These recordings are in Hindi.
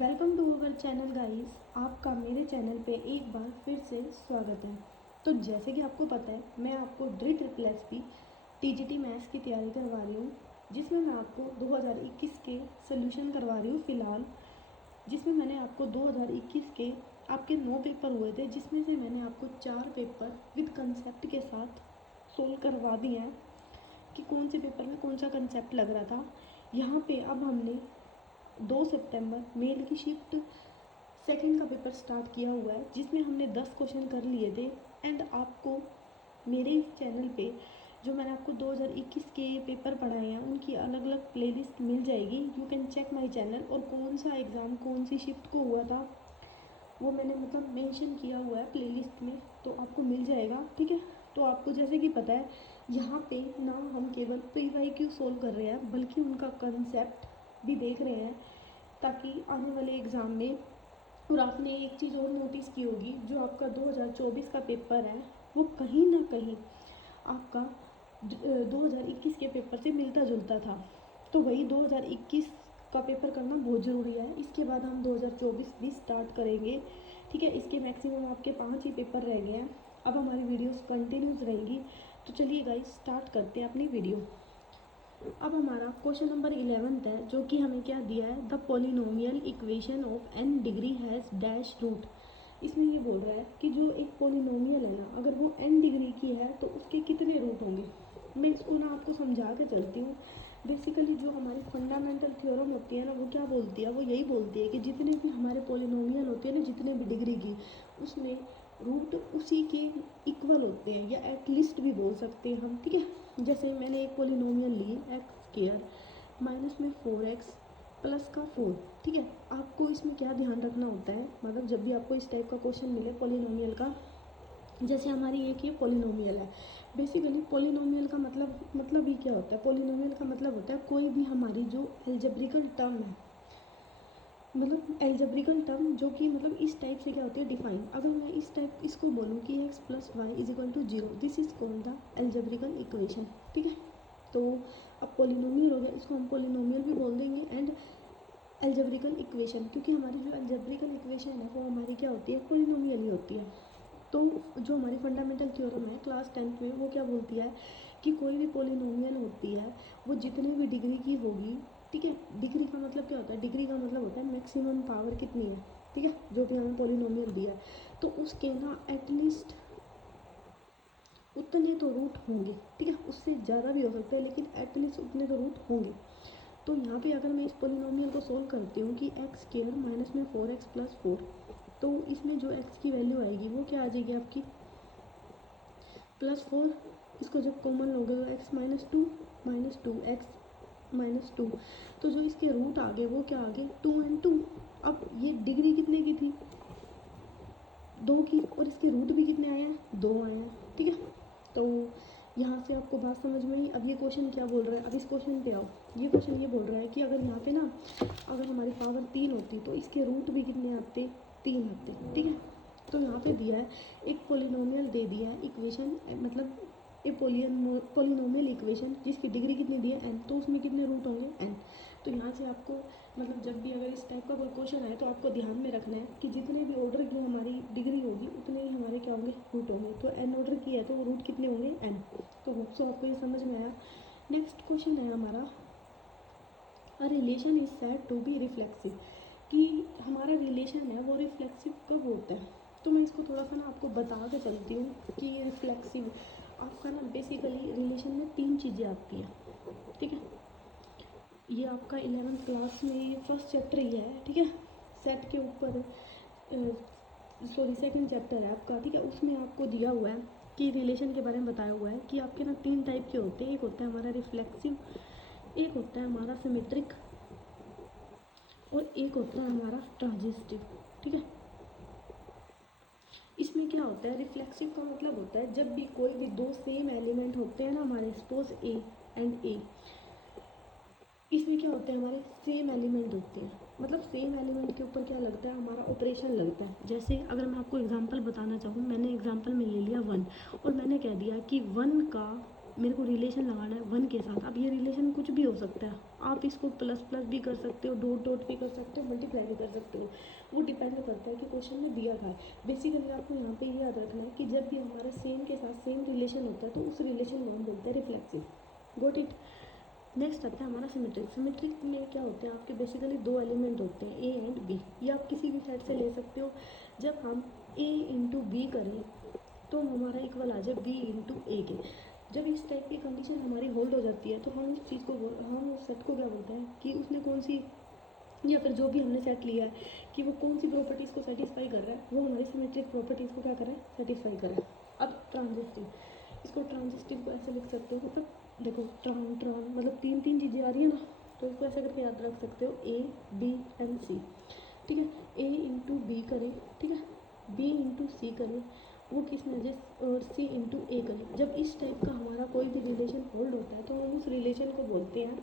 Welcome to our channel guys. आपका मेरे चैनल पे एक बार फिर से स्वागत है। तो जैसे कि आपको पता है, मैं आपको DREE TGT मैथ्स की तैयारी करवा रही हूँ, जिसमें मैं आपको 2021 के सोल्यूशन करवा रही हूँ फ़िलहाल। जिसमें मैंने आपको 2021 के आपके 9 पेपर हुए थे, जिसमें से मैंने आपको 4 पेपर विद कंसेप्ट के साथ सोल्व करवा दिए हैं कि कौन से पेपर में कौन सा कंसेप्ट लग रहा था। यहाँ पे अब हमने 2 सितंबर मेल की शिफ्ट सेकंड का पेपर स्टार्ट किया हुआ है, जिसमें हमने 10 क्वेश्चन कर लिए थे। एंड आपको मेरे इस चैनल पे जो मैंने आपको 2021 के पेपर पढ़ाए हैं, उनकी अलग अलग प्लेलिस्ट मिल जाएगी। You can check my channel. और कौन सा एग्ज़ाम कौन सी शिफ्ट को हुआ था वो मैंने मेंशन किया हुआ है प्लेलिस्ट में, तो आपको मिल जाएगा। ठीक है, तो आपको जैसे कि पता है, यहाँ पे ना हम केवल PYQ सोल्व कर रहे हैं, बल्कि उनका कंसेप्ट भी देख रहे हैं, ताकि आने वाले एग्ज़ाम में। और आपने एक चीज़ और नोटिस की होगी, जो आपका 2024 का पेपर है वो कहीं ना कहीं आपका 2021 के पेपर से मिलता जुलता था। तो वही 2021 का पेपर करना बहुत ज़रूरी है। इसके बाद हम 2024 भी स्टार्ट करेंगे। ठीक है, इसके मैक्सिमम आपके 5 ही पेपर रह गए हैं। अब हमारी वीडियोस कंटिन्यूस रहेंगी। तो चलिए गाइस, स्टार्ट करते हैं अपनी वीडियो। अब हमारा क्वेश्चन नंबर 11 है, जो कि हमें क्या दिया है, the polynomial equation of n degree has dash root. इसमें ये बोल रहा है कि जो एक पोलिनोमियल है ना, अगर वो n डिग्री की है तो उसके कितने रूट होंगे। मैं इसको ना आपको समझा के चलती हूँ। बेसिकली जो हमारी फंडामेंटल थ्योरम होती है ना, वो क्या बोलती है, वो यही बोलती है कि जितने भी हमारे पोलिनोमियल होते हैं ना, जितने भी डिग्री की, उसमें रूट उसी के इक्वल होते हैं, या एटलीस्ट भी बोल सकते हैं हम। ठीक है, जैसे मैंने एक पोलिनोमियल ली x² माइनस में 4x प्लस का 4। ठीक है, आपको इसमें क्या ध्यान रखना होता है, मतलब जब भी आपको इस टाइप का क्वेश्चन मिले पोलिनोमियल का, जैसे हमारी एक ये पोलिनोमियल है। बेसिकली पोलिनोमियल का मतलब ही क्या होता है, पोलिनोमियल का मतलब होता है कोई भी हमारी जो एल्जेब्रिकल टर्म है, मतलब एल्जेब्रिकल टर्म जो कि मतलब इस टाइप से क्या होती है डिफाइन। अगर मैं इस टाइप इसको बोलूँ कि x plus Y is equal to 0, this is called the algebraical equation. ठीक है, तो अब पोलिनोमियल हो गया, इसको हम पोलिनोमियल भी बोल देंगे एंड एल्जेब्रिकल इक्वेशन, क्योंकि हमारी जो एल्जेब्रिकल इक्वेशन है वो हमारी क्या होती है, पोलिनोमियल ही होती है। तो जो हमारी फंडामेंटल थ्योरम है क्लास 10th में, वो क्या बोलती है कि कोई भी पोलिनोमियल होती है वो जितने भी डिग्री की होगी। ठीक है, डिग्री का मतलब क्या होता है, डिग्री का मतलब होता है मैक्सिमम पावर कितनी है। ठीक है, जो भी हमें पोलिनोमियल दिया है, तो उसके ना एटलीस्ट उतने तो रूट होंगे। ठीक है, उससे ज़्यादा भी हो सकता है, लेकिन एटलीस्ट उतने तो रूट होंगे। तो यहाँ पे अगर मैं इस पोलिनोमियल को सोल्व करती हूँ कि x² माइनस में 4x प्लस 4, तो इसमें जो x की वैल्यू आएगी वो क्या आ जाएगी आपकी, +4। इसको जब कॉमन लोगे तो x minus two x minus two, तो जो इसके रूट आ गए वो क्या आ गए, 2 and 2। अब ये डिग्री कितने की थी, 2 की, और इसके रूट भी कितने आए हैं, 2 आए हैं। ठीक है, तो यहाँ से आपको बात समझ में आई। अब ये क्वेश्चन क्या बोल रहा है, अब इस क्वेश्चन पे आओ। ये क्वेश्चन ये बोल रहा है कि अगर यहाँ पे ना, अगर हमारी पावर 3 होती तो इसके रूट भी कितने आते, 3 आते। ठीक है, तो यहाँ पे दिया है एक पोलिनोमियल दे दिया है इक्वेशन, मतलब एक पोलिनोमियल इक्वेशन जिसकी डिग्री कितनी दी है, n, तो उसमें कितने रूट होंगे, n। तो यहाँ से आपको मतलब जब भी अगर इस टाइप का कोई क्वेश्चन आए तो आपको ध्यान में रखना है कि जितने भी ऑर्डर की हमारी डिग्री होगी उतने ही हमारे क्या होंगे, रूट होंगे। तो n ऑर्डर की है तो वो रूट कितने होंगे, n। तो होप सो आपको ये समझ में आया। नेक्स्ट क्वेश्चन है हमारा, a relation is said to be reflexive, कि हमारा रिलेशन है वो रिफ्लेक्सिव कब होता है। तो मैं इसको थोड़ा सा ना आपको बता के चलती हूँ कि ये रिफ्लेक्सिव आपका ना बेसिकली रिलेशन में 3 चीज़ें आती हैं। ठीक है, ये आपका 11th क्लास में ये फर्स्ट चैप्टर ही है। ठीक है, सेट के ऊपर सॉरी सेकंड चैप्टर है आपका। ठीक है, उसमें आपको दिया हुआ है कि रिलेशन के बारे में बताया हुआ है कि आपके ना 3 टाइप के होते हैं। एक होता है हमारा रिफ्लेक्सिव, एक होता है हमारा सिमेट्रिक, और एक होता है हमारा ट्रांजिस्टिव। ठीक है, इसमें क्या होता है, रिफ्लेक्सिव का मतलब होता है जब भी कोई भी 2 सेम एलिमेंट होते हैं ना हमारे, सपोज A एंड A, इसमें क्या होता है, हमारे सेम एलिमेंट होते हैं, मतलब सेम एलिमेंट के ऊपर क्या लगता है, हमारा ऑपरेशन लगता है। जैसे अगर मैं आपको एग्जांपल बताना चाहूँ, मैंने एग्जांपल में ले लिया 1, और मैंने कह दिया कि 1 का मेरे को रिलेशन लगाना है 1 के साथ। अब ये रिलेशन कुछ भी हो सकता है, आप इसको प्लस प्लस भी कर सकते हो, डॉट डॉट भी कर सकते हो, मल्टीप्लाई भी कर सकते हो, वो डिपेंड करता है कि क्वेश्चन में दिया था है। बेसिकली आपको यहाँ पे ये याद रखना है कि जब भी हमारा सेम के साथ सेम रिलेशन होता है तो उस रिलेशन को हम बोलते हैं रिफ्लेक्सिव। Got it. नेक्स्ट आता है हमारा सिमेट्रिक। सिमेट्रिक में क्या होते हैं आपके, बेसिकली 2 एलिमेंट होते हैं, ए एंड बी। ये आप किसी भी साइड से ले सकते हो। जब हम ए इंटू बी करें तो हमारा इक्वल आ जाए बी इंटू ए के। जब इस टाइप की कंडीशन हमारी होल्ड हो जाती है तो हम उस चीज़ को हम उस सेट को क्या बोलते हैं कि उसने कौन सी, या फिर जो भी हमने सेट लिया है कि वो कौन सी प्रॉपर्टीज़ को सेटिस्फाई कर रहा है, वो हमारी सिमेट्रिक प्रॉपर्टीज़ को क्या कर रहा है, सेटिस्फाई कर रहा है। अब ट्रांजिस्टिव, इसको ट्रांजिस्टिव को ऐसे लिख सकते हो, मतलब देखो ट्रान ट्रान मतलब 3 चीज़ें आ रही है ना, तो इसको ऐसे करके याद रख सकते हो, ए बी एंड सी। ठीक है, ए इंटू बी करें, ठीक है, बी इंटू सी करें, वो किस में और सी इंटू ए करें। जब इस टाइप का हमारा कोई भी रिलेशन होल्ड होता है तो हम उस रिलेशन को बोलते हैं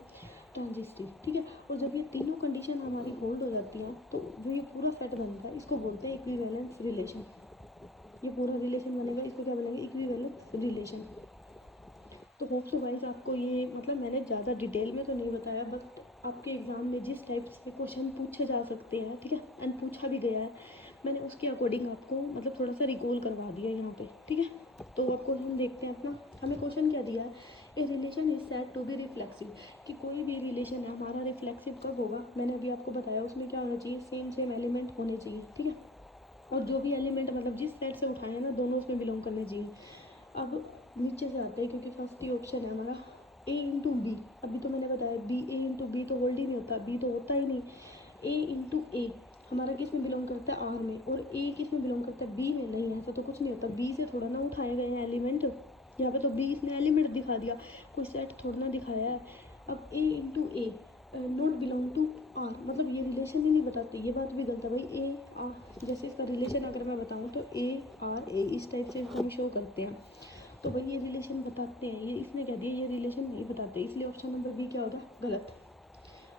ट्रांजिस्टिव। ठीक है, और जब ये तीनों कंडीशन हमारी होल्ड हो जाती हैं तो जो ये पूरा सेट बनेगा इसको बोलते हैं इक्विवेलेंस रिलेशन। ये पूरा रिलेशन बनेगा, इसको क्या बोलेंगे, इक्विवेलेंस रिलेशन। तो होप सो गाइस आपको ये, मतलब मैंने ज़्यादा डिटेल में तो नहीं बताया, बट आपके एग्ज़ाम में जिस टाइप से क्वेश्चन पूछे जा सकते हैं, ठीक है, एंड पूछा भी गया है, मैंने उसके अकॉर्डिंग आपको मतलब थोड़ा सा रिकॉल करवा दिया यहाँ पे। ठीक है, तो अब क्वेश्चन देखते हैं अपना। हमें क्वेश्चन क्या दिया है, a relation is said to be reflexive, कि कोई भी रिलेशन है हमारा रिफ्लेक्सिव कब होगा, मैंने अभी आपको बताया उसमें क्या होना चाहिए, सेम सेम एलिमेंट होने चाहिए। ठीक है, और जो भी एलिमेंट मतलब जिस सेट से उठाए ना दोनों उसमें बिलोंग करने चाहिए। अब नीचे से आते हैं, क्योंकि फर्स्ट ही ऑप्शन है हमारा ए इंटू बी। अभी तो मैंने बताया बी, ए इंटू बी तो होल्ड ही नहीं होता, बी तो होता ही नहीं। ए इंटू ए हमारा किस में बिलोंग करता है, आर में, और ए किस में बिलोंग करता है, बी में। नहीं, ऐसा तो कुछ नहीं होता, बी से थोड़ा ना उठाए गए हैं एलिमेंट, यहाँ पे तो बी इसने एलिमेंट दिखा दिया, कोई सेट थोड़ा ना दिखाया है। अब a into a not belong to R, मतलब ये रिलेशन ही नहीं बताते, ये बात भी गलत है भाई। ए आर, जैसे इसका रिलेशन अगर मैं बताऊँ तो ए आर ए इस टाइप से हम शो करते हैं, तो भाई ये रिलेशन बताते हैं, ये इसने कह दिया ये रिलेशन नहीं बताते, इसलिए ऑप्शन नंबर बी क्या होगा, गलत।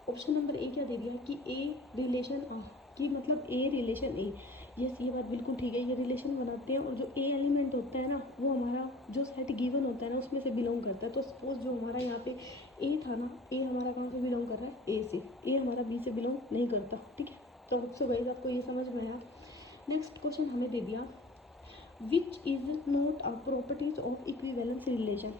ऑप्शन नंबर ए क्या दे दिया कि ए रिलेशन आर, कि मतलब ए रिलेशन ए। यस, ये बात बिल्कुल ठीक है, ये रिलेशन बनाते हैं, और जो ए एलिमेंट होता है ना वो हमारा जो सेट गिवन होता है ना उसमें से बिलोंग करता है। तो सपोज जो हमारा यहाँ पे ए था ना, ए हमारा कहाँ से बिलोंग कर रहा है, ए से। ए हमारा बी से बिलोंग नहीं करता। ठीक है, तो होप सो गाइस आपको ये समझ में आया। नेक्स्ट क्वेश्चन हमें दे दिया, which is not a properties of equivalence relation,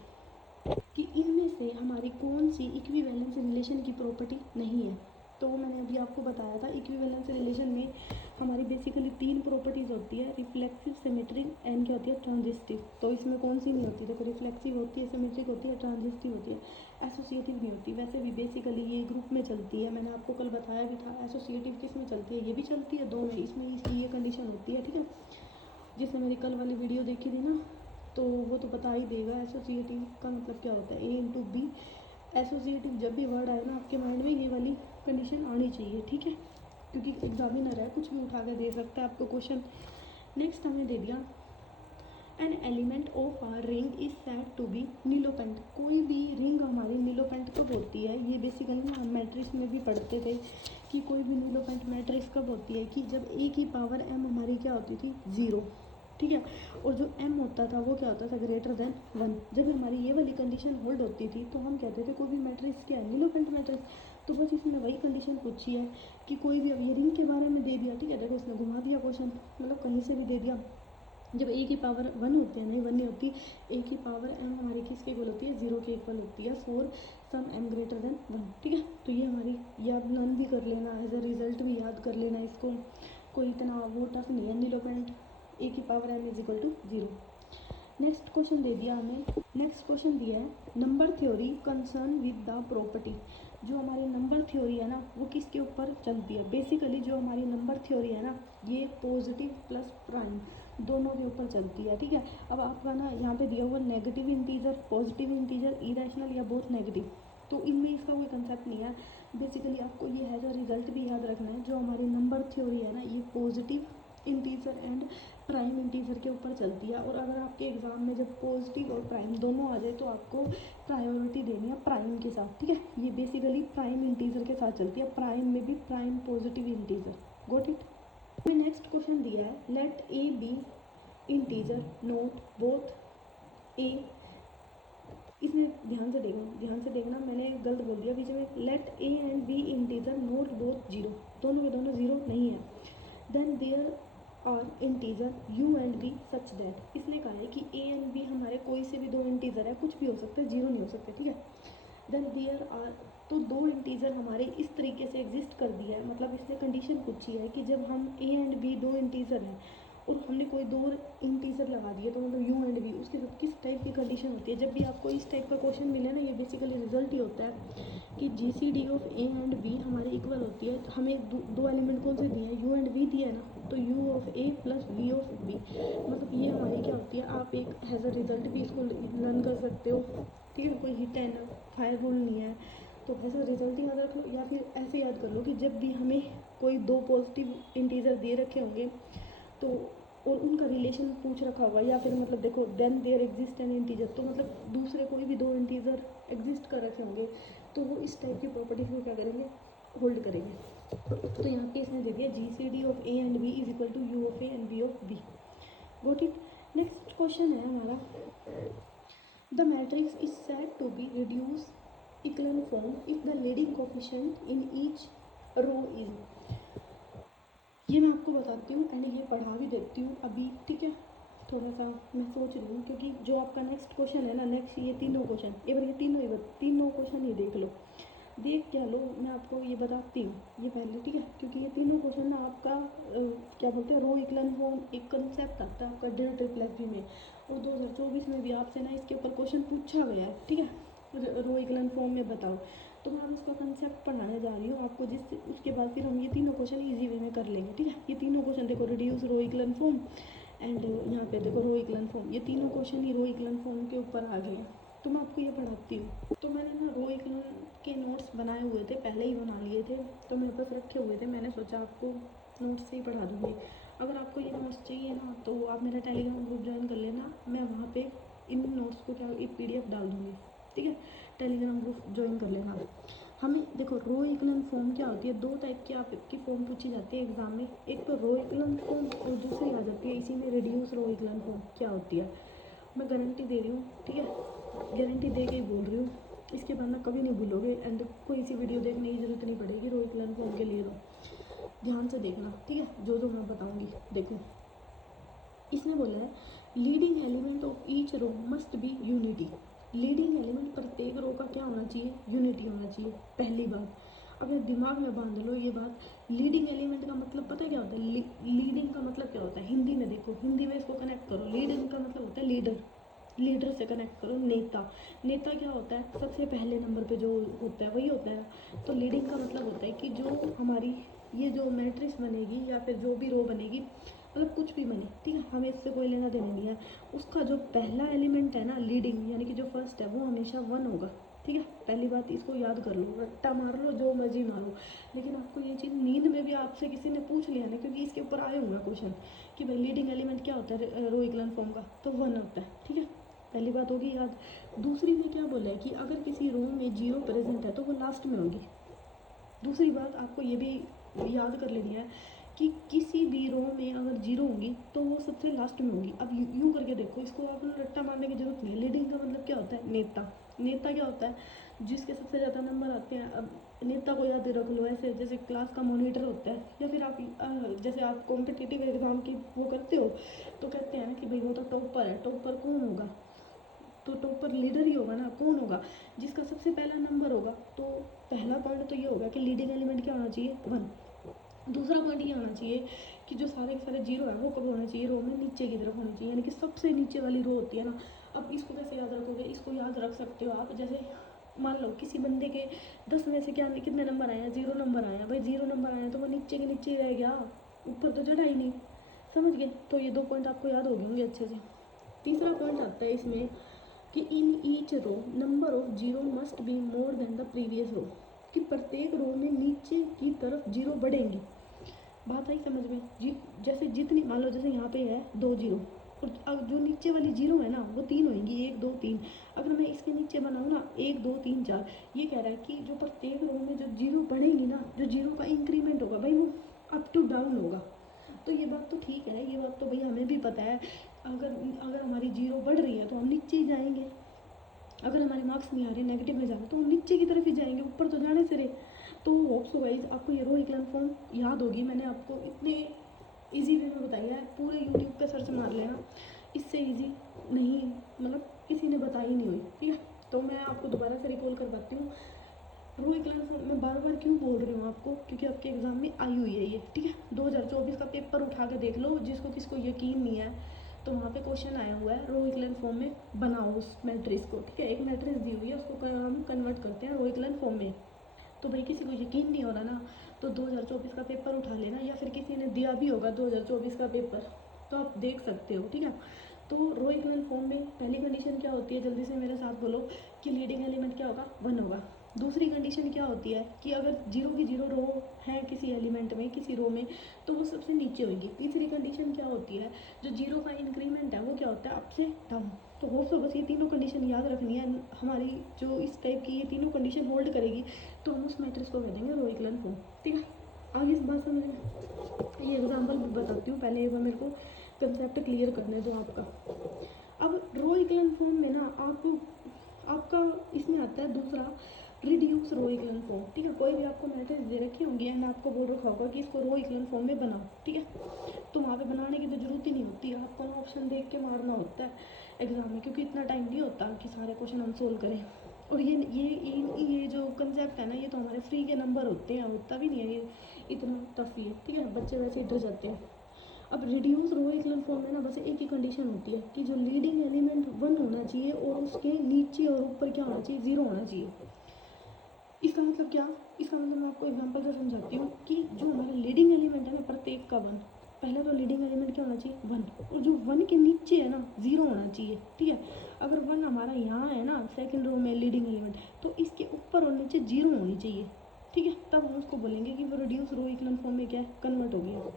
कि इनमें से हमारी कौन सी इक्विवेलेंस रिलेशन की प्रॉपर्टी नहीं है। तो मैंने अभी आपको बताया था इक्विवेलेंस रिलेशन में हमारी बेसिकली 3 प्रॉपर्टीज़ होती है, रिफ्लेक्सिव, सिमेट्रिक एंड क्या होती है, ट्रांजिस्टिव। तो इसमें कौन सी नहीं होती, देखो रिफ्लेक्सिव होती है, सिमेट्रिक होती है, ट्रांजिस्टिव होती है, एसोसिएटिव नहीं होती। वैसे भी बेसिकली ये ग्रुप में चलती है, मैंने आपको कल बताया भी था। एसोसिएटिव किस में चलती है, ये भी चलती है, 2 में, इसमें इसकी ये कंडीशन होती है। ठीक है, जिसने मेरी कल वाली वीडियो देखी थी ना तो वो तो बता ही देगा एसोसिएटिव का मतलब क्या होता है, ए इंटू बी। एसोसिएटिव जब भी वर्ड आए ना आपके माइंड में ये वाली कंडीशन आनी चाहिए। ठीक है, क्योंकि एग्जामिनर है, कुछ भी उठा कर दे सकता है आपको क्वेश्चन। नेक्स्ट हमें दे दिया, an element of R ring is said to be nilpotent. कोई भी रिंग हमारी नीलोपेंट कब होती है, ये बेसिकली ना हम मैट्रिक्स में भी पढ़ते थे कि कोई भी नीलोपेंट मैट्रिक्स कब होती है, कि जब ए की पावर एम हमारी क्या होती थी, 0। ठीक है, और जो m होता था वो क्या होता था, ग्रेटर देन 1। जब हमारी ये वाली कंडीशन होल्ड होती थी तो हम कहते थे कोई भी मैट्रिक्स क्या है, नीलोपेंट मैट्रिक्स। तो बस इसमें वही कंडीशन पूछी है कि कोई भी, अब ये रिंग के बारे में दे दिया, ठीक है, देखो इसने घुमा दिया क्वेश्चन, मतलब कहीं से भी दे दिया। जब ए की पावर 1 होती है, नहीं 1 नहीं होती, ए की पावर m हमारी किसके इक्वल होती है, 0 के इक्वल होती है, for some m greater than 1। ठीक है, तो ये हमारी, ये आप लर्न भी कर लेना, एज अ रिजल्ट भी याद कर लेना इसको, कोई इतना वो टफ नहीं है। नीलोपेंट ए की power m is equal to 0। Next question दे दिया हमें, नेक्स्ट क्वेश्चन दिया है, number theory concern with the property. जो हमारी नंबर थ्योरी है ना वो किसके ऊपर चलती है, बेसिकली जो हमारी नंबर थ्योरी है ना ये पॉजिटिव प्लस प्राइम दोनों के ऊपर चलती है। ठीक है, अब आपका ना यहाँ पे दिया हुआ negative integer, positive integer, irrational या बोथ नेगेटिव, तो इनमें इसका कोई कंसेप्ट नहीं है। बेसिकली आपको ये है जो रिजल्ट भी याद रखना है, जो हमारी नंबर थ्योरी है ना ये positive integer and prime integer के ऊपर चलती है। और अगर आपके एग्जाम में जब पॉजिटिव और प्राइम दोनों आ जाए तो आपको प्रायोरिटी देनी है प्राइम के साथ। ठीक है, ये बेसिकली प्राइम इंटीजर के साथ चलती है, प्राइम में भी prime positive integer. Got it. हमें नेक्स्ट क्वेश्चन दिया है, let A B integer not both A, इसने ध्यान से देखना, मैंने गलत बोल दिया बीच में। Let A and B integer not both zero, दोनों के दोनों जीरो नहीं है। Then there are integer U and B such that, इसने कहा है कि ए एंड बी हमारे कोई से भी दो इंटीजर है, कुछ भी हो सकता है, जीरो नहीं हो सकते, ठीक है। देन देयर आर, तो दो इंटीजर हमारे इस तरीके से एग्जिस्ट कर दिया है, मतलब इसने कंडीशन पूछी है कि जब हम ए एंड बी दो इंटीजर हैं और हमने कोई दो इंटीजर लगा दिए तो मतलब यू एंड बी, उसके साथ किस टाइप की कंडीशन होती है। जब भी आपको इस टाइप का क्वेश्चन मिले ना, ये बेसिकली रिजल्ट ही होता है कि GCD of A and B हमारे इक्वल होती है। हमें दो एलिमेंट कौन से दिए हैं, यू एंड बी दिया है ना, तो U of A plus V of B, मतलब ये हमारी क्या होती है। आप एक एज अ रिजल्ट भी इसको लर्न कर सकते हो, ठीक है। कोई हिट एंड फायर रूल नहीं है, तो ऐसा रिजल्ट ही याद रख लो, या फिर ऐसे याद कर लो कि जब भी हमें कोई दो पॉजिटिव इंटीजर दे रखे होंगे तो और उनका रिलेशन पूछ रखा होगा, या फिर मतलब देखो then there exist an integer, तो मतलब दूसरे कोई भी दो इंटीजर एग्जिस्ट कर रखे होंगे तो वो इस टाइप की प्रॉपर्टीज को क्या करेंगे, होल्ड करेंगे। तो यहाँ पे इसने दे दिया G C D of A and b is equal to u of A and b of b. Got it. Next question है हमारा, the matrix is said to be reduce echelon form if the leading coefficient in each row is, ये मैं आपको बताती हूँ एंड ये पढ़ा भी देती हूँ अभी, ठीक है। थोड़ा सा मैं सोच रही हूँ क्योंकि जो आपका नेक्स्ट क्वेश्चन है ना, नेक्स्ट ये तीनों क्वेश्चन, एक बार ये तीनों क्वेश्चन ही देख लो, देख क्या लो, मैं आपको ये बताती हूँ ये पहले, ठीक है। क्योंकि ये तीनों क्वेश्चन ना आपका क्या बोलते हैं, रो इक्लन फॉर्म एक कंसेप्ट आता है आपका ड्रिल ट्रिपल एसबी में, और 2024 में भी आपसे ना इसके ऊपर क्वेश्चन पूछा गया है, ठीक है। रो इक्लन फॉर्म में बताओ, तो मैं अब इसका कंसेप्ट पढ़ाने जा रही हूँ आपको, जिससे उसके बाद फिर हम ये तीनों क्वेश्चन इजी वे में कर लेंगे, ठीक है। ये तीनों क्वेश्चन देखो, रिड्यूस रो इक्लन फॉर्म एंड यहाँ पे देखो रो इक्लन फॉर्म, ये तीनों क्वेश्चन ही रो इक्लन फॉर्म के ऊपर आ गए हैं, तो मैं आपको ये पढ़ाती हूँ। तो मैंने ना रो इक्लन के नोट्स बनाए हुए थे, पहले ही बना लिए थे, तो मेरे पास रखे हुए थे, मैंने सोचा आपको नोट्स से ही पढ़ा दूँगी। अगर आपको ये नोट्स चाहिए ना तो आप मेरा टेलीग्राम ग्रुप ज्वाइन कर लेना, मैं वहाँ पे इन नोट्स को क्या एक PDF डाल दूँगी, ठीक है। टेलीग्राम ग्रुप ज्वाइन कर लेना। हमें देखो रो इक्लन फॉर्म क्या होती है, दो टाइप की आपकी फॉर्म पूछी जाती है एग्जाम में, एक तो रो इक्लन फॉर्म और दूसरी आ जाती है इसी में रिड्यूस रो इक्लन फॉर्म क्या होती है। मैं गारंटी दे रही हूँ, ठीक है, गारंटी दे के ही बोल रही हूँ, इसके बाद ना कभी नहीं भूलोगे एंड कोई सी वीडियो देखने की जरूरत नहीं पड़ेगी रो इक्लन फॉर्म के लिए। तो ध्यान से देखना, ठीक है, जो जो मैं बताऊँगी। देखो इसने बोला है leading element of each row must be unity, leading element प्रत्येक रो का क्या होना चाहिए, यूनिटी होना चाहिए। पहली बात अपने दिमाग में बांध लो ये बात। लीडिंग एलिमेंट का मतलब पता है क्या होता है, लीडिंग का मतलब क्या होता है, हिंदी में देखो, हिंदी में इसको कनेक्ट करो, लीडिंग का मतलब होता है लीडर, लीडर से कनेक्ट करो नेता। नेता क्या होता है, सबसे पहले नंबर पे जो होता है वही होता है। तो लीडिंग का मतलब होता है कि जो हमारी ये जो मैट्रिक्स बनेगी या फिर जो भी रो बनेगी, मतलब कुछ भी बने, ठीक है, हमें इससे कोई लेना देना नहीं है, उसका जो पहला एलिमेंट है ना लीडिंग, यानी कि जो फर्स्ट है वो हमेशा 1 होगा, ठीक है। पहली बात इसको याद कर लो, रट्टा मार लो जो मर्जी मारो, लेकिन आपको ये चीज़ नींद में भी आपसे किसी ने पूछ लिया ना, क्योंकि इसके ऊपर आए हुए क्वेश्चन कि भाई लीडिंग एलिमेंट क्या होता है रो इक्लन फॉर्म का, तो 1 होता है, ठीक है। पहली बात होगी याद। दूसरी में क्या बोला है कि अगर किसी रो में 0 प्रेजेंट है तो वो लास्ट में होगी। दूसरी बात आपको ये भी याद कर लेनी है कि किसी भी रो में अगर 0 होंगी तो वो सबसे लास्ट में होगी। अब यूँ करके देखो, इसको आपको रट्टा मारने की जरूरत नहीं है। लीडिंग का मतलब क्या होता है, नेता। नेता क्या होता है, जिसके सबसे ज़्यादा नंबर आते हैं। अब नेता को याद रख लो ऐसे, जैसे क्लास का मॉनिटर होता है, या फिर आप जैसे आप कॉम्पिटिटिव एग्जाम की वो करते हो तो कहते हैं कि भाई वो तो टॉपर है, टॉपर कौन होगा, तो टॉपर लीडर ही होगा ना, कौन होगा, जिसका सबसे पहला नंबर होगा। तो पहला पॉइंट तो ये होगा कि लीडिंग एलिमेंट क्या होना चाहिए, 1। दूसरा पॉइंट ये होना चाहिए कि जो सारे के सारे 0 है वो कब होना चाहिए, रो में नीचे की तरफ होनी चाहिए, यानी कि सबसे नीचे वाली रो होती है ना। अब इसको कैसे याद रखोगे, इसको याद रख सकते हो आप, जैसे मान लो किसी बंदे के 10 में से क्या कितने नंबर आए हैं, 0 नंबर आया, भाई 0 नंबर आया तो वो नीचे के नीचे ही रह गया, ऊपर तो चढ़ा ही नहीं, समझ गए। तो ये 2 पॉइंट आपको याद हो गए होंगे अच्छे से। तीसरा पॉइंट आता है इसमें कि in each row number of 0 must be more than the previous row, कि प्रत्येक रो में नीचे की तरफ 0 बढ़ेंगी। बात आई समझ में जी। जैसे जितनी मान लो जैसे यहाँ पे है 2 0, और अब जो नीचे वाली 0 है ना वो 3 होंगी, 1 2 3। अगर मैं इसके नीचे बनाऊँ ना 1 2 3 4, ये कह रहा है कि जो प्रत्येक रो में जो 0 बढ़ेंगी ना, जो 0 का इंक्रीमेंट होगा भाई वो अप टू डाउन होगा। तो ये बात तो ठीक है, ये बात तो भाई हमें भी पता है, अगर अगर हमारी 0 बढ़ रही है तो हम नीचे ही जाएंगे, अगर हमारे मार्क्स नहीं आ रहे, नेगेटिव में जा रहे, तो हम नीचे की तरफ ही जाएंगे, ऊपर तो जाने से रहे। तो होप सो गाइस आपको ये रो इक्लन फॉर्म याद होगी। मैंने आपको इतने इजी वे में बताया है, पूरे यूट्यूब पे सर्च मार लेना, इससे इजी नहीं मतलब किसी ने बताई नहीं हुई, ठीक है। तो मैं आपको दोबारा से रिकॉल करवाती हूँ। रो इक्लन फॉर्म मैं बार बार क्यों बोल रही हूँ आपको, क्योंकि आपके एग्जाम में आई हुई है ये, ठीक है। 2024 का पेपर उठा के देख लो, जिसको किसको यकीन नहीं है तो वहाँ पे क्वेश्चन आया हुआ है रो इक्लन फॉर्म में बनाओ उस मैट्रिक्स को, ठीक है। एक मैट्रिक्स दी हुई है, उसको हम कन्वर्ट करते हैं रो इक्लन फॉर्म में। तो भाई किसी को यकीन नहीं हो रहा ना, तो 2024 का पेपर उठा लेना, या फिर किसी ने दिया भी होगा 2024 का पेपर तो आप देख सकते हो, ठीक है। तो रो इक्वल फॉर्म में पहली कंडीशन क्या होती है, जल्दी से मेरे साथ बोलो, कि लीडिंग एलिमेंट क्या होगा, 1 होगा। दूसरी कंडीशन क्या होती है कि अगर जीरो की जीरो रो है किसी एलिमेंट में, किसी रो में, तो वो सबसे नीचे होगी। तीसरी कंडीशन क्या होती है, जो जीरो का इंक्रीमेंट है वो क्या होता है, अप से डाउन। तो होप सो बस ये तीनों कंडीशन याद रखनी है हमारी, जो इस टाइप की ये तीनों कंडीशन होल्ड करेगी तो हम उस मैट्रिक्स को कह देंगे रो इक्वल फॉर्म, ठीक है। आगे इस बात समझ में, ये एग्जाम्पल भी बताती हूँ, पहले एक बार मेरे को कंसेप्ट क्लियर करने दो आपका। अब रो इक्वल फॉर्म में ना आपका इसमें आता है दूसरा, रिड्यूस रो इक्वल फॉर्म, ठीक है। कोई भी आपको मैट्रिक्स दे रखी होंगी एंड आपको बोल रखा होगा कि इसको रो इक्वल फॉर्म में बनाओ, ठीक है। तो वहाँ पे बनाने की तो जरूरत ही नहीं होती, आपको ना ऑप्शन देख के मारना होता है एग्जाम में, क्योंकि इतना टाइम नहीं होता कि सारे क्वेश्चन हम सोल्व करें। और ये जो कंसेप्ट है ना, ये तो हमारे फ्री के नंबर होते हैं, होता भी नहीं है ये इतना टफ ही है, ठीक है। बच्चे वैसे ही डर जाते हैं। अब रिड्यूस रो इक्वल फॉर्म में ना बस एक ही कंडीशन होती है कि जो लीडिंग एलिमेंट 1 होना चाहिए और उसके नीचे और ऊपर क्या होना चाहिए, 0 होना चाहिए। इसका मतलब क्या, इसका मतलब मैं आपको एग्जांपल से समझाती हूँ कि जो हमारा लीडिंग एलिमेंट है ना, प्रत्येक का 1, पहला तो लीडिंग एलिमेंट क्या होना चाहिए, 1, और जो 1 के नीचे है ना 0 होना चाहिए, ठीक है। अगर 1 हमारा यहाँ है ना सेकंड रो में लीडिंग एलिमेंट, तो इसके ऊपर और नीचे 0 होनी चाहिए, ठीक है। तब हम उसको बोलेंगे कि वो रिड्यूस रो इक्वल फॉर्म में क्या है, कन्वर्ट हो गया।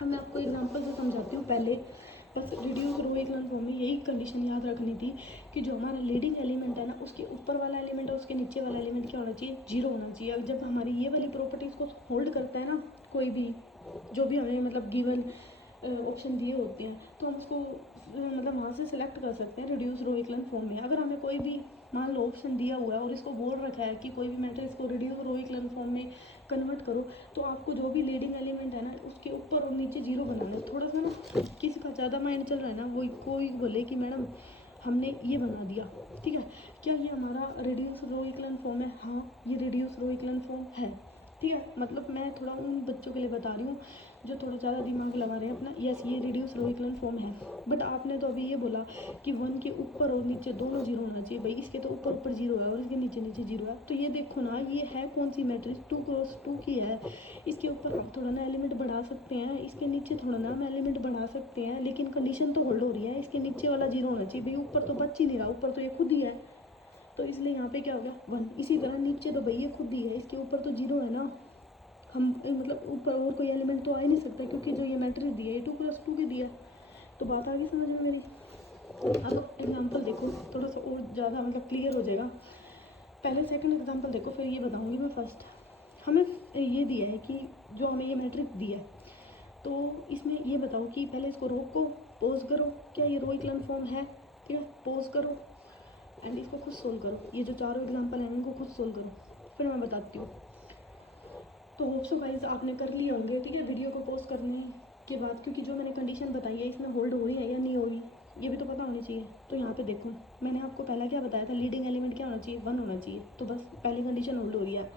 अब मैं आपको एग्जांपल से समझाती हूँ। पहले बस रिड्यूस रो इक्वल फॉर्म में यही कंडीशन याद रखनी थी कि जो हमारा लीडिंग एलिमेंट है ना, उसके ऊपर वाला एलिमेंट और उसके नीचे वाला एलिमेंट क्या होना चाहिए, 0 होना चाहिए। अब जब हमारी ये वाली प्रॉपर्टीज़ को होल्ड करता है ना कोई भी, जो भी हमें मतलब गिवन ऑप्शन दिए होते हैं, तो हम उसको मतलब वहाँ से सिलेक्ट कर सकते हैं रिड्यूस रो इक्वल फॉर्म में। अगर हमें कोई भी मान लो ऑप्शन दिया हुआ है और इसको बोल रखा है कि कोई भी मैट्रिक्स को रिड्यूस रो इक्वल फॉर्म में कन्वर्ट करो, तो आपको जो भी लीडिंग एलिमेंट है ना उसके ऊपर और नीचे 0 बनाना है। थोड़ा सा ना किसी का ज़्यादा माइंड चल रहा है ना, वो कोई बोले कि मैडम हमने ये बना दिया, ठीक है, क्या ये हमारा रिड्यूस रो इक्वल फॉर्म है, हाँ ये रिड्यूस रो इक्वल फॉर्म है, ठीक है। मतलब मैं थोड़ा उन बच्चों के लिए बता रही हूँ जो थोड़ा ज़्यादा दिमाग लगा रहे हैं अपना, यस ये रिड्यूस रो इक्वल फॉर्म है। बट आपने तो अभी ये बोला कि 1 के ऊपर और नीचे दोनों 0 होना चाहिए, भाई इसके तो ऊपर ऊपर 0 है और इसके नीचे नीचे 0 है, तो ये देखो ना ये है कौन सी मैट्रिक्स, 2x2 की है। इसके ऊपर आप थोड़ा ना एलिमेंट बढ़ा सकते हैं, इसके नीचे थोड़ा ना हम एलिमेंट बढ़ा सकते हैं, लेकिन कंडीशन तो होल्ड हो रही है, इसके नीचे वाला 0 होना चाहिए, भाई ऊपर तो बच ही नहीं रहा, ऊपर तो ये खुद ही है, तो इसलिए यहाँ पे क्या हो गया 1। इसी तरह नीचे तो भाई ये खुद ही है, इसके ऊपर तो 0 है ना, हम मतलब ऊपर और कोई एलिमेंट तो आ ही नहीं सकता, क्योंकि जो ये मैट्रिक्स दिया है 2+2 की दिया। तो बात आ गई समझ में मेरी। अब एग्जांपल देखो थोड़ा सा और ज़्यादा मतलब क्लियर हो जाएगा। पहले सेकंड एग्जांपल देखो, फिर ये बताऊंगी मैं फर्स्ट। हमें ये दिया है कि जो हमें ये मैट्रिक्स दिया है, तो इसमें ये बताओ कि पहले इसको रोको, पॉज करो, क्या ये रो इक्वल फॉर्म है, ठीक है, पॉज करो एंड इसको खुद सोल्व करो। ये जो चारों एग्जांपल हैं इनको खुद सोल्व करो, फिर मैं बताती हूँ। तो होप सो गाइस आपने कर लिए होंगे, ठीक है, वीडियो को पॉज करने के बाद, क्योंकि जो मैंने कंडीशन बताई है इसमें होल्ड हो रही है या नहीं हो रही ये भी तो पता होनी चाहिए। तो यहाँ पे देखो मैंने आपको पहला क्या बताया था, लीडिंग एलिमेंट क्या होना चाहिए, 1 होना चाहिए, तो बस पहली कंडीशन होल्ड हो रही है।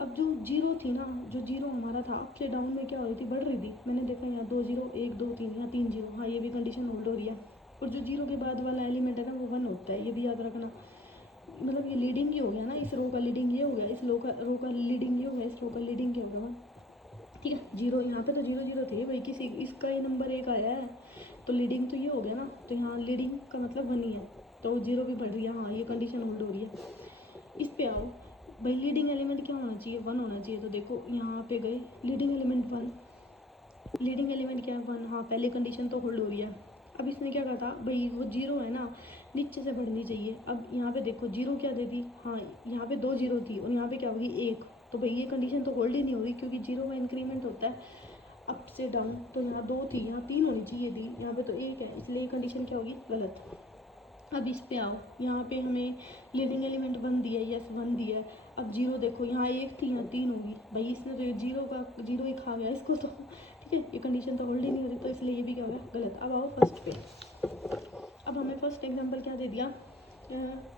अब जो 0 थी ना, जो 0 हमारा था अप से डाउन में क्या हो रही थी, बढ़ रही थी। मैंने देखा यहाँ 2 0 1 2 3, यहाँ 3 0, हाँ ये भी कंडीशन होल्ड हो रही है। और जो 0 के बाद वाला एलिमेंट है ना वो 1 होता है, ये भी याद रखना। मतलब ये लीडिंग ही हो गया ना, इस रो का लीडिंग ये हो गया, इस रो का लीडिंग ये हो गया, इस रो का लीडिंग ये हो गया, ठीक है। 0 यहाँ पे तो 0 0 थे भाई, किसी इसका ये नंबर 1 आया है तो लीडिंग तो ये हो गया ना, तो यहाँ लीडिंग का मतलब 1 ही है, तो 0 भी बढ़ रही है, हाँ ये कंडीशन होल्ड हो रही है। इस पे आओ भाई, लीडिंग एलिमेंट क्या होना चाहिए, 1 होना चाहिए, तो देखो यहाँ पे गए लीडिंग एलिमेंट 1, लीडिंग एलिमेंट क्या है 1, हाँ पहली कंडीशन तो होल्ड हो रही है। अब इसने क्या कहा था भाई, वो 0 है ना नीचे से बढ़नी चाहिए। अब यहाँ पे देखो 0 क्या दे दी, हाँ यहाँ पे 2 0 थी और यहाँ पे क्या होगी 1, तो भाई ये कंडीशन तो होल्ड ही नहीं होगी, क्योंकि 0 का इंक्रीमेंट होता है अप से डाउन। तो यहाँ 2 थी, यहाँ 3 होनी चाहिए थी, यहाँ पे तो 1 है, इसलिए ये कंडीशन क्या होगी, गलत। अब इस पे आओ, यहाँ पे हमें लीडिंग एलिमेंट 1 दिया है, यस 1 दिया है। अब जीरो देखो, यहाँ 1 थी, यहाँ 3 होगी, भाई इसने तो जीरो ही खा गया इसको तो, ठीक है, ये कंडीशन तो होल्ड ही नहीं हो रही, तो इसलिए ये भी क्या हो गया गलत। अब आओ फर्स्ट पे। अब हमें फर्स्ट एग्जाम्पल क्या दे दिया,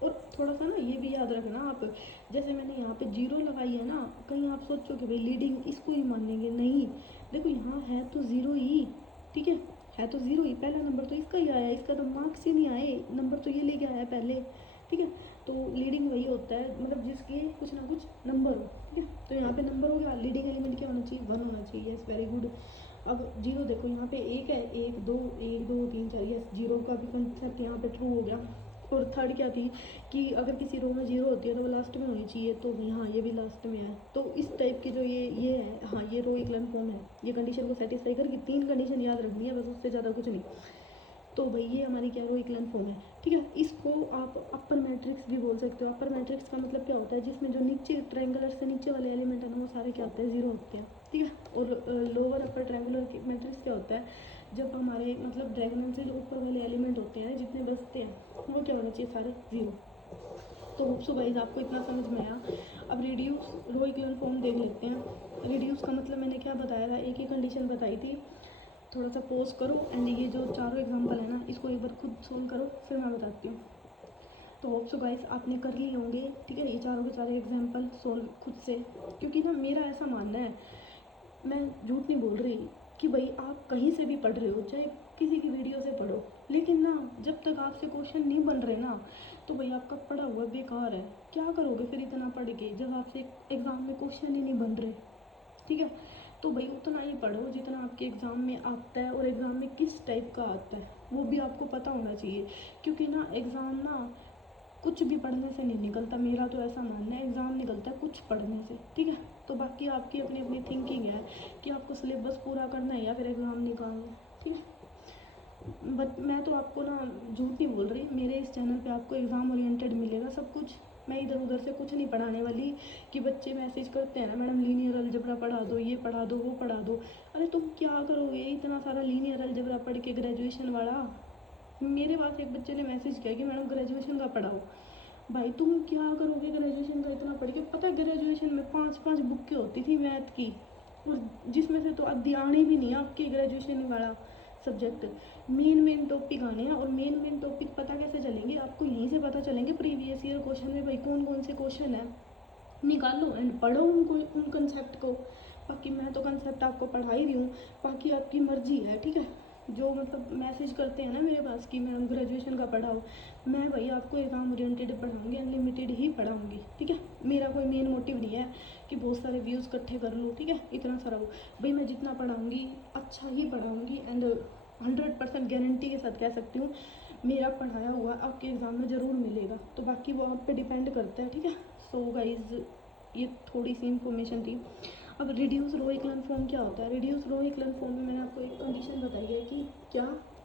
और थोड़ा सा ना ये भी याद रखना आप, जैसे मैंने यहाँ पे जीरो लगाई है ना, कहीं आप सोचो कि भाई लीडिंग इसको ही मानेंगे, नहीं, देखो यहाँ है तो ज़ीरो ही, ठीक है तो ज़ीरो ही, पहला नंबर तो इसका ही आया, इसका तो मार्क्स ही नहीं आए, नंबर तो ये लेके आया पहले, ठीक है। तो लीडिंग वही होता है, मतलब जिसके कुछ ना कुछ नंबर हो, ठीक है। तो यहाँ पे नंबर हो गया, लीडिंग एलिमेंट क्या होना चाहिए, 1 होना चाहिए, यस वेरी गुड। अब जीरो देखो, यहाँ पे एक है, एक दो 3 4, यस जीरो का भी कंसेप्ट यहाँ पे ट्रू हो गया। और थर्ड क्या थी कि अगर किसी रो में जीरो होती है तो वो लास्ट में होनी चाहिए, तो यहाँ ये भी लास्ट में है। तो इस टाइप की जो ये है, हाँ ये रो इक्विवेलेंट फॉर्म है, ये कंडीशन को सेटिस्फाई करके 3 कंडीशन याद रखनी है बस, उससे ज़्यादा कुछ नहीं। तो भाई ये हमारी क्या रो इक्विवेलेंट फॉर्म है, ठीक है। इसको आप अपर मैट्रिक्स भी बोल सकते हो। अपर मैट्रिक्स का मतलब क्या होता है, जिसमें जो नीचे ट्रायंगुलर से नीचे वाले एलिमेंट है ना, वो सारे क्या होते हैं, जीरो होते हैं, ठीक है। और लोअर अपर ट्रायंगुलर मैट्रिक्स क्या होता है, जब हमारे मतलब डायगोनल से जो ऊपर वाले एलिमेंट होते हैं जितने बचते हैं, वो क्या होना चाहिए, सारे जीरो। तो होप सो गाइस आपको इतना समझ में आया। अब रिड्यूस रो इक्विवेलेंट फॉर्म देख लेते हैं। रिड्यूस का मतलब मैंने क्या बताया था, एक ही कंडीशन बताई थी। थोड़ा सा पॉज करो एंड ये जो चारों एग्जांपल है ना, इसको एक बार खुद सोल्व करो, फिर मैं बताती हूँ। तो होप सो गाइस आपने कर लिए होंगे, ठीक है, ये चारों के चारों एग्जांपल सोल्व खुद से, क्योंकि ना मेरा ऐसा मानना है, मैं झूठ नहीं बोल रही, कि भाई आप कहीं से भी पढ़ रहे हो, चाहे किसी की वीडियो से पढ़ो, लेकिन ना जब तक आपसे क्वेश्चन नहीं बन रहे ना, तो भाई आपका पढ़ा हुआ बेकार है। क्या करोगे फिर इतना पढ़ के, जब आपसे एग्ज़ाम में क्वेश्चन ही नहीं बन रहे, ठीक है। तो भाई उतना ही पढ़ो जितना आपके एग्ज़ाम में आता है, और एग्ज़ाम में किस टाइप का आता है वो भी आपको पता होना चाहिए, क्योंकि ना एग्ज़ाम ना कुछ भी पढ़ने से नहीं निकलता, मेरा तो ऐसा मानना है, एग्ज़ाम निकलता है कुछ पढ़ने से, ठीक है। तो बाकी आपकी अपनी अपनी थिंकिंग है कि आपको सिलेबस पूरा करना है या फिर एग्ज़ाम निकालना है, ठीक है। बट मैं तो आपको ना झूठ नहीं बोल रही, मेरे इस चैनल पे आपको एग्ज़ाम ओरिएंटेड मिलेगा सब कुछ। मैं इधर उधर से कुछ नहीं पढ़ाने वाली कि बच्चे मैसेज करते हैं ना, मैडम लीनियर अलजेब्रा पढ़ा दो, ये पढ़ा दो, वो पढ़ा दो। अरे तुम क्या करोगे इतना सारा लीनियर अलजेब्रा पढ़ के, ग्रेजुएशन वाला। मेरे पास एक बच्चे ने मैसेज किया कि मैडम ग्रेजुएशन का पढ़ाओ। भाई तुम क्या करोगे ग्रेजुएशन का इतना पढ़ के, पता है ग्रेजुएशन में 5 बुकें होती थी मैथ की, और जिसमें से तो आधी आनी भी नहीं है आपके ग्रेजुएशन वाला सब्जेक्ट। मेन टॉपिक आने हैं, और मेन टॉपिक पता कैसे चलेंगे आपको, यहीं से पता चलेंगे प्रीवियस ईयर क्वेश्चन में, भाई कौन कौन से क्वेश्चन है, निकालो एंड पढ़ो उनको, उन कंसेप्ट को। बाकी मैं तो कंसेप्ट आपको पढ़ा ही रही हूँ, बाकी आपकी मर्जी है, ठीक है। जो मतलब मैसेज करते हैं ना मेरे पास कि मैम ग्रेजुएशन का पढ़ाओ, मैं भाई आपको एग्ज़ाम ओरिएंटेड पढ़ाऊँगी, अनलिमिटेड ही पढ़ाऊँगी, ठीक है। मेरा कोई मेन मोटिव नहीं है कि बहुत सारे व्यूज़ इकट्ठे कर लूँ, ठीक है, इतना सारा वो, भाई मैं जितना पढ़ाऊँगी अच्छा ही पढ़ाऊँगी, एंड 100% गारंटी के साथ कह सकती हूँ मेरा पढ़ाया हुआ आपके एग्ज़ाम में ज़रूर मिलेगा। तो बाकी वो आप पे डिपेंड करता है, ठीक है। सो गाइज ये थोड़ी सी इंफॉर्मेशन थी। अब रिड्यूस रो इक्विवेलेंट फॉर्म क्या होता है, रिड्यूस रो इक्विवेलेंट फॉर्म में मैंने आपको एक कंडीशन बताई है कि क्या,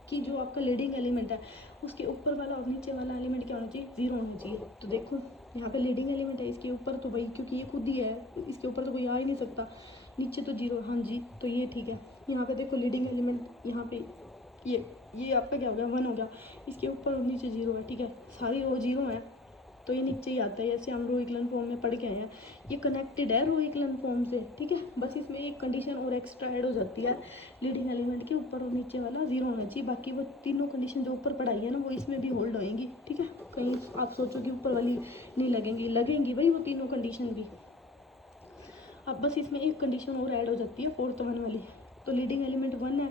कि जो आपका लीडिंग एलिमेंट है उसके ऊपर वाला और नीचे वाला एलिमेंट क्या होना चाहिए, ज़ीरो होना चाहिए। तो देखो यहाँ पे लीडिंग एलिमेंट है, इसके ऊपर तो भाई क्योंकि ये खुद ही है, इसके ऊपर तो कोई आ ही नहीं सकता, नीचे तो जीरो, हाँ जी, तो ये ठीक है। यहाँ पे देखो लीडिंग एलिमेंट, यहाँ पे ये आपका क्या हो गया, 1 हो गया, इसके ऊपर और नीचे जीरो है, ठीक है, सारी रो जीरो है, तो ये नीचे ही आता है, ऐसे हम रो इक्विवेलेंट फॉर्म में पढ़ के आए हैं, ये कनेक्टेड है रो इक्विवेलेंट फॉर्म से, ठीक है। बस इसमें एक कंडीशन और एक्स्ट्रा ऐड हो जाती है, लीडिंग एलिमेंट के ऊपर और नीचे वाला जीरो होना चाहिए, बाकी वो तीनों कंडीशन जो ऊपर पढ़ाई है ना वो इसमें भी होल्ड होएंगी, ठीक है। कहीं आप सोचो कि ऊपर वाली नहीं लगेंगी भाई वो तीनों कंडीशन भी। अब बस इसमें एक कंडीशन और ऐड हो जाती है, फोर्थ वन वाली। तो लीडिंग एलिमेंट 1 है,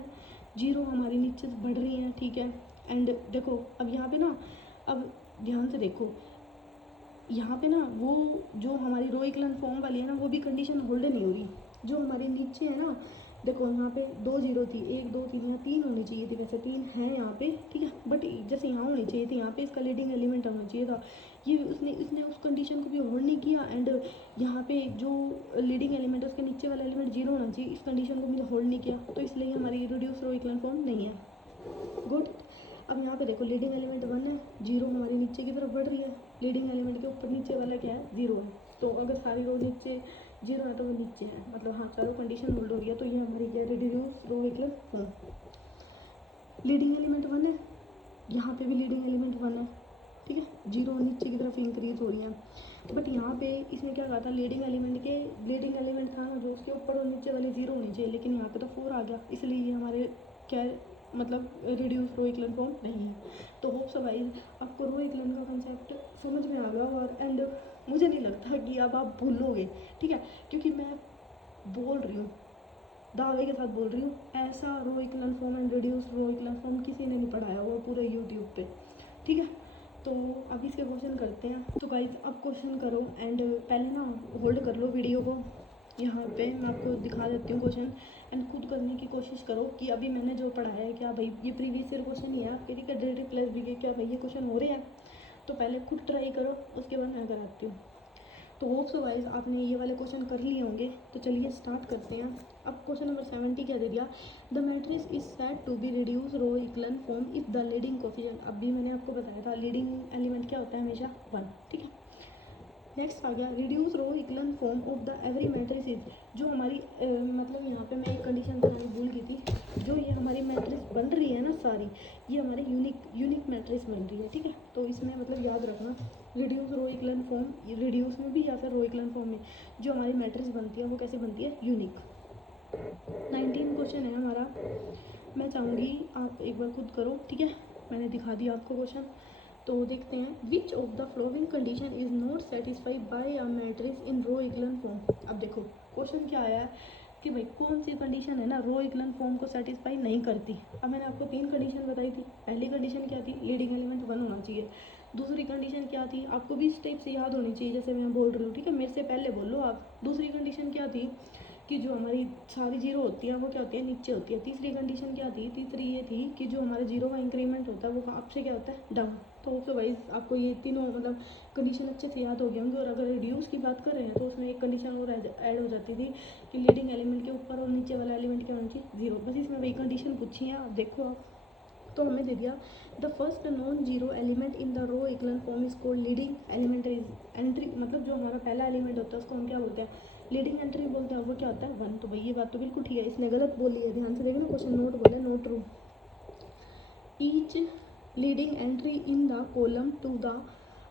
जीरो हमारी नीचे बढ़ रही हैं, ठीक है। एंड देखो अब यहाँ पे ना, अब ध्यान से देखो, यहाँ पे ना वो जो हमारी रो इक्विवेलेंट फॉर्म वाली है ना, वो भी कंडीशन होल्ड नहीं हो रही। जो हमारे नीचे है ना, देखो यहाँ पे 2 जीरो थी, 1 2 3, यहाँ 3 होनी चाहिए थी, वैसे 3 है यहाँ पे, ठीक है। बट जैसे यहाँ होनी चाहिए थी, यहाँ पे इसका लीडिंग एलिमेंट होना चाहिए था, ये उसने उस कंडीशन को भी होल्ड नहीं किया। एंड यहाँ पे जो लीडिंग एलिमेंट है उसके नीचे वाला एलिमेंट जीरो होना चाहिए, इस कंडीशन को भी होल्ड नहीं किया, तो इसलिए हमारी रिड्यूस रो इक्विवेलेंट फॉर्म नहीं है। गुड। अब यहाँ पे देखो लीडिंग एलिमेंट 1 है, जीरो हमारी नीचे की तरफ बढ़ रही है, लीडिंग एलिमेंट के ऊपर नीचे वाला क्या है, जीरो है। तो अगर सारी रो नीचे जीरो है तो वो नीचे है, मतलब हाँ चारों कंडीशन होल्ड हो रही है, तो ये हमारी क्या है, reduce row equivalent form. Leading element 1 है, यहाँ पे भी लीडिंग एलिमेंट 1 है, जीरो नीचे की तरफ इंक्रीज हो रही हैं। बट यहाँ पे इसने क्या कहा था, लीडिंग एलिमेंट था ना जो, उसके ऊपर और नीचे वाली जीरो होनी चाहिए, लेकिन यहाँ पे तो 4 आ गया, इसलिए ये हमारे क्या मतलब रिड्यूस रो इक्विवेलेंट फॉर्म नहीं है। तो होप सो गाइस आपको रो इक्विवेलेंट का कंसेप्ट समझ में आ गया, और एंड मुझे नहीं लगता कि अब आप भूलोगे, ठीक है, क्योंकि मैं बोल रही हूँ, दावे के साथ बोल रही हूँ, ऐसा row equivalent form and reduce row equivalent form किसी ने नहीं पढ़ाया हुआ पूरे यूट्यूब पे, ठीक है। तो अब इसके क्वेश्चन करते हैं। तो गाइज अब क्वेश्चन करो, एंड पहले ना होल्ड कर लो वीडियो को, यहाँ पे मैं आपको दिखा देती हूँ क्वेश्चन, एंड खुद करने की कोशिश करो कि अभी मैंने जो पढ़ाया है क्या भाई ये प्रीवियस ईयर क्वेश्चन ही है आपके, ठीक है, डेट प्लस बी के क्या भाई ये क्वेश्चन हो रहे हैं। तो पहले खुद ट्राई करो, उसके बाद मैं कराती हूँ। तो होप सो गाइस आपने ये वाले क्वेश्चन कर लिए होंगे। तो चलिए स्टार्ट करते हैं। अब क्वेश्चन नंबर 70 क्या दे दिया, the matrix is said to be reduce row equivalent form if the leading coefficient, अभी मैंने आपको बताया था लीडिंग एलिमेंट क्या होता है, हमेशा 1, ठीक है। नेक्स्ट आ गया reduce row equivalent form of the every matrix is, जो हमारी मतलब यहाँ पे मैं एक कंडीशन बनानी भूल गई थी, जो ये हमारी मैट्रिक्स बन रही है ना सारी, ये हमारी यूनिक मैट्रिक्स बन रही है, ठीक है। तो इसमें मतलब याद रखना reduce row equivalent form, reduce में भी या फिर रो इक्विवेलेंट फॉर्म में जो हमारी मैट्रिक्स बनती है वो कैसे बनती है, यूनिक। 19 क्वेश्चन है हमारा, मैं चाहूँगी आप एक बार खुद करो, ठीक है, मैंने दिखा दिया आपको क्वेश्चन। तो देखते हैं, which of the following condition is not satisfied by a matrix in row equivalent form. अब देखो क्वेश्चन क्या आया है कि भाई कौन सी कंडीशन है ना रो इक्विवेलेंट फॉर्म को सेटिस्फाई नहीं करती। अब मैंने आपको 3 कंडीशन बताई थी। पहली कंडीशन क्या थी, लीडिंग एलिमेंट 1 होना चाहिए। दूसरी कंडीशन क्या थी, आपको भी इस टाइप से याद होनी चाहिए जैसे मैं बोल रही हूँ, ठीक है, मेरे से पहले बोल लो आप। दूसरी कंडीशन क्या थी कि जो हमारी सारी जीरो होती है वो क्या होती है, नीचे होती है। तीसरी कंडीशन क्या थी, तीसरी ये थी कि जो हमारे जीरो का इंक्रीमेंट होता है वो आपसे क्या होता है, डाउन। तो वाइज आपको ये तीनों मतलब कंडीशन अच्छे से याद हो गए होंगे। और अगर रिड्यूस की बात कर रहे हैं तो उसमें एक कंडीशन और ऐड हो जाती थी कि लीडिंग एलिमेंट के ऊपर और नीचे वाला एलिमेंट क्या होना चाहिए, जीरो। बस इसमें वही कंडीशन पूछी है, आप देखो आप। तो हमें दे दिया the first non zero element in the row equivalent form is called leading elementary entry, मतलब जो हमारा पहला एलिमेंट होता है उसको हम क्या बोलते हैं, लीडिंग एंट्री बोलते हैं। वो क्या होता है, 1। तो भाई ये बात तो बिल्कुल ठीक है, इसने गलत बोली है, ध्यान से देखना क्वेश्चन नोट बोला, not true. Each leading entry in the column to the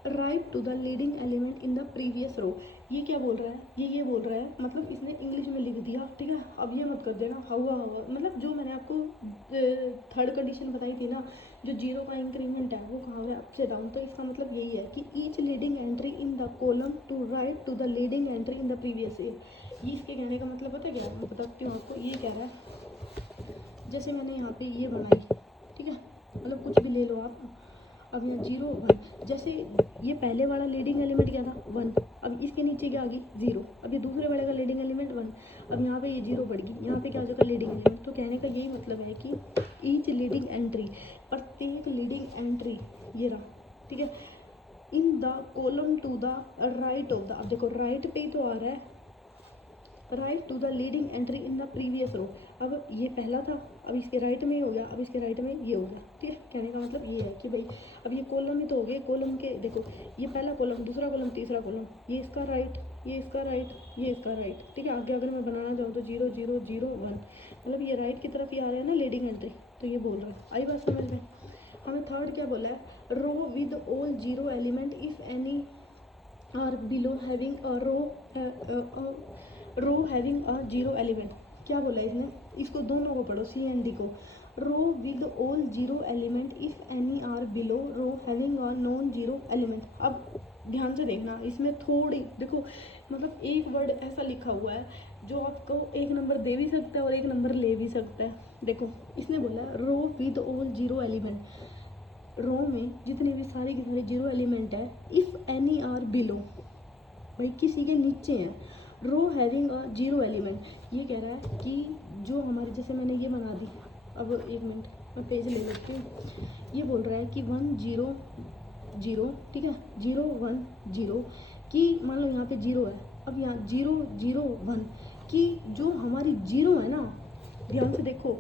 right to the leading element in the previous row. ये क्या बोल रहा है, ये बोल रहा है, मतलब इसने इंग्लिश में लिख दिया, ठीक है। अब ये मत कर देना हुआ, मतलब जो मैंने आपको थर्ड कंडीशन बताई थी ना, जो जीरो का इंक्रीमेंट है वो कहाँ है, अप से डाउन। तो इसका मतलब यही है कि each leading entry in the column to right to the leading entry in the previous year. ये इसके कहने का मतलब पता है क्या है, मैं बताती हूँ आपको। ये कह रहा है जैसे मैंने यहाँ पे ये बनाई, ठीक है, मतलब कुछ भी ले लो आप। अब यहाँ 0 1, जैसे ये पहले वाला लीडिंग एलिमेंट क्या था, 1। अब इसके नीचे क्या आ गई, 0। अब ये दूसरे वाले का लीडिंग एलिमेंट 1। अब यहाँ पे ये 0 बढ़ गई, यहाँ पे क्या हो जाएगा, लीडिंग एलिमेंट। तो कहने का यही मतलब है कि ईच लीडिंग एंट्री, प्रत्येक लीडिंग एंट्री, ये रहा, ठीक है, in the column to the right of the, अब देखो राइट पे ही तो आ रहा है, right to the leading entry in the previous row. अब ये पहला था, अब इसके राइट में ही हो गया, अब इसके राइट में ये हो गया, ठीक है। कहने का मतलब ये है कि भाई अब ये कॉलम ही तो हो गए, कॉलम के देखो, ये पहला कॉलम, दूसरा कॉलम, तीसरा कॉलम, ये इसका राइट, ये इसका राइट, ये इसका राइट, ठीक है। आगे अगर मैं बनाना चाहूँ तो 0 0 0 1, मतलब ये राइट की तरफ ही आ रहा है ना लीडिंग एंट्री, तो ये बोल रहा है। आई बात समझ में। हमें थर्ड क्या बोला है, row with all zero element if any are below having a row having a zero element. क्या बोला इसने, इसको दोनों को पढ़ो, सी एंड डी को। Row with all zero element if any are below row having a non zero element. अब ध्यान से देखना, इसमें थोड़ी देखो, मतलब एक वर्ड ऐसा लिखा हुआ है जो आपको एक नंबर दे भी सकता है और एक नंबर ले भी सकता है। देखो इसने बोला रो विद ऑल जीरो एलिमेंट, रो में जितने भी सारे के सारे जीरो एलिमेंट है, इफ एनी आर बिलो, भाई किसी के नीचे हैं, रो हैविंग अ जीरो एलिमेंट। ये कह रहा है कि जो हमारे, जैसे मैंने ये बना दी, अब एक मिनट मैं पेज ले लेती हूँ। ये बोल रहा है कि 1 0 0, ठीक है, 0 1 0, कि मान लो यहाँ पे 0 है, अब यहाँ 0 0 1, कि जो हमारी जीरो है ना, ध्यान से देखो,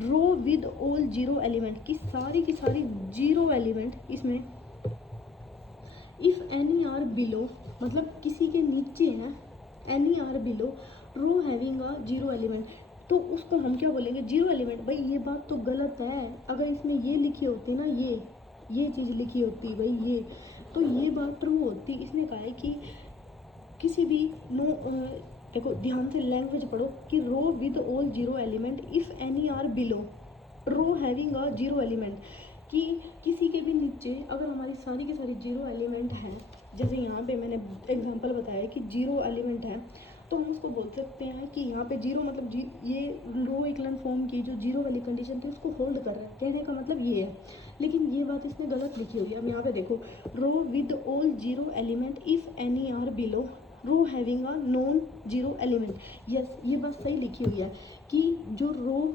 row with all zero element की सारी जीरो एलिमेंट इसमें, इफ़ एनी आर बिलो, मतलब किसी के नीचे हैं, any are below row having a zero element, तो उसको हम क्या बोलेंगे, जीरो एलिमेंट। भाई ये बात तो गलत है, अगर इसमें ये लिखी होती ना, ये ये चीज़ लिखी होती भाई ये, तो ये बात ट्रू होती। इसने कहा है कि किसी भी देखो ध्यान से लैंग्वेज पढ़ो कि row with all zero element if any are below, row having a zero element, कि किसी के भी नीचे अगर हमारी सारी की सारी जीरो एलिमेंट हैं, जैसे यहाँ पे मैंने एग्जांपल बताया कि जीरो एलिमेंट है, तो हम उसको बोल सकते हैं कि यहाँ पे जीरो मतलब ये रो इक्लन फॉर्म की जो जीरो वाली कंडीशन थी उसको होल्ड कर रहा है, कहने का मतलब ये है। लेकिन ये बात इसने गलत लिखी हुई है। अब यहाँ पे देखो, row with all zero element if any are below, row having a non zero element. Yes, ये बात सही लिखी हुई है कि जो रो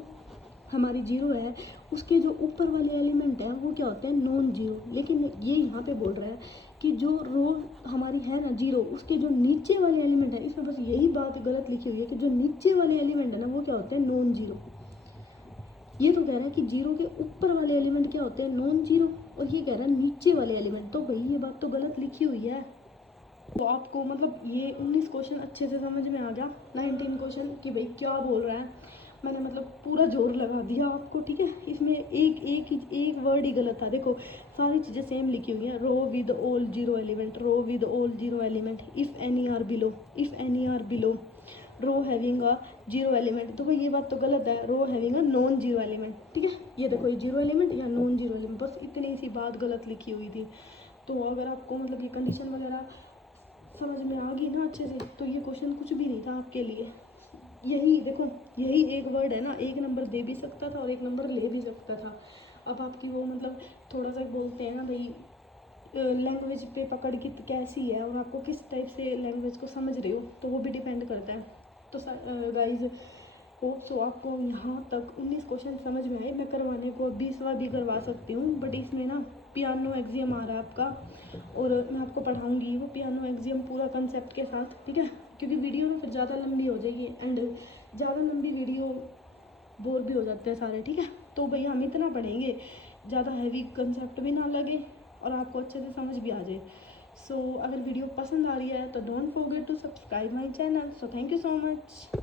हमारी जीरो है उसके जो ऊपर वाले एलिमेंट हैं वो क्या होते हैं, नॉन जीरो। लेकिन ये यहाँ पे बोल रहा है कि जो रो हमारी है ना जीरो, उसके जो नीचे वाले एलिमेंट है, इसमें बस यही बात गलत लिखी हुई है कि जो नीचे वाले एलिमेंट है ना वो क्या होते हैं, नॉन जीरो। ये तो कह रहा है कि जीरो के ऊपर वाले एलिमेंट क्या होते हैं, नॉन जीरो, और ये कह रहा है नीचे वाले एलिमेंट, तो भाई ये बात तो गलत लिखी हुई है। तो आपको मतलब ये 19 क्वेश्चन अच्छे से समझ में आ गया, 19 क्वेश्चन कि भाई क्या बोल रहा है। मैंने मतलब पूरा जोर लगा दिया आपको, ठीक है। इसमें एक वर्ड ही गलत था। देखो सारी चीज़ें सेम लिखी हुई हैं, row with all zero element, row with all zero element, if any are below, if any are below, row having a zero element. तो भाई ये बात तो गलत है, row having a non zero element, ठीक है। ये देखो ये जीरो एलिमेंट या नॉन जीरो एलिमेंट, बस इतनी सी बात गलत लिखी हुई थी। तो अगर आपको मतलब ये कंडीशन वगैरह समझ में आ गई ना अच्छे से, तो ये क्वेश्चन कुछ भी नहीं था आपके लिए। यही देखो, यही एक वर्ड है ना, एक नंबर दे भी सकता था और एक नंबर ले भी सकता था। अब आपकी वो मतलब थोड़ा सा बोलते हैं ना भाई, लैंग्वेज पे पकड़ की कैसी है और आपको किस टाइप से लैंग्वेज को समझ रहे हो, तो वो भी डिपेंड करता है। तो गाइज होप सो आपको यहाँ तक 19 क्वेश्चन समझ में आए। मैं करवाने को 20वां भी करवा सकती हूँ, बट इसमें ना पियानो एग्जाम आ रहा है आपका, और मैं आपको पढ़ाऊँगी वो पियानो एग्जाम पूरा कंसेप्ट के साथ, ठीक है। क्योंकि वीडियो ना फिर ज़्यादा लंबी हो जाएगी, एंड ज़्यादा लंबी वीडियो बोर भी हो जाते हैं सारे, ठीक है। तो भाई हम इतना पढ़ेंगे, ज़्यादा हैवी कंसेप्ट भी ना लगे और आपको अच्छे से समझ भी आ जाए। सो अगर वीडियो पसंद आ रही है तो don't forget to subscribe my channel. So thank you so much.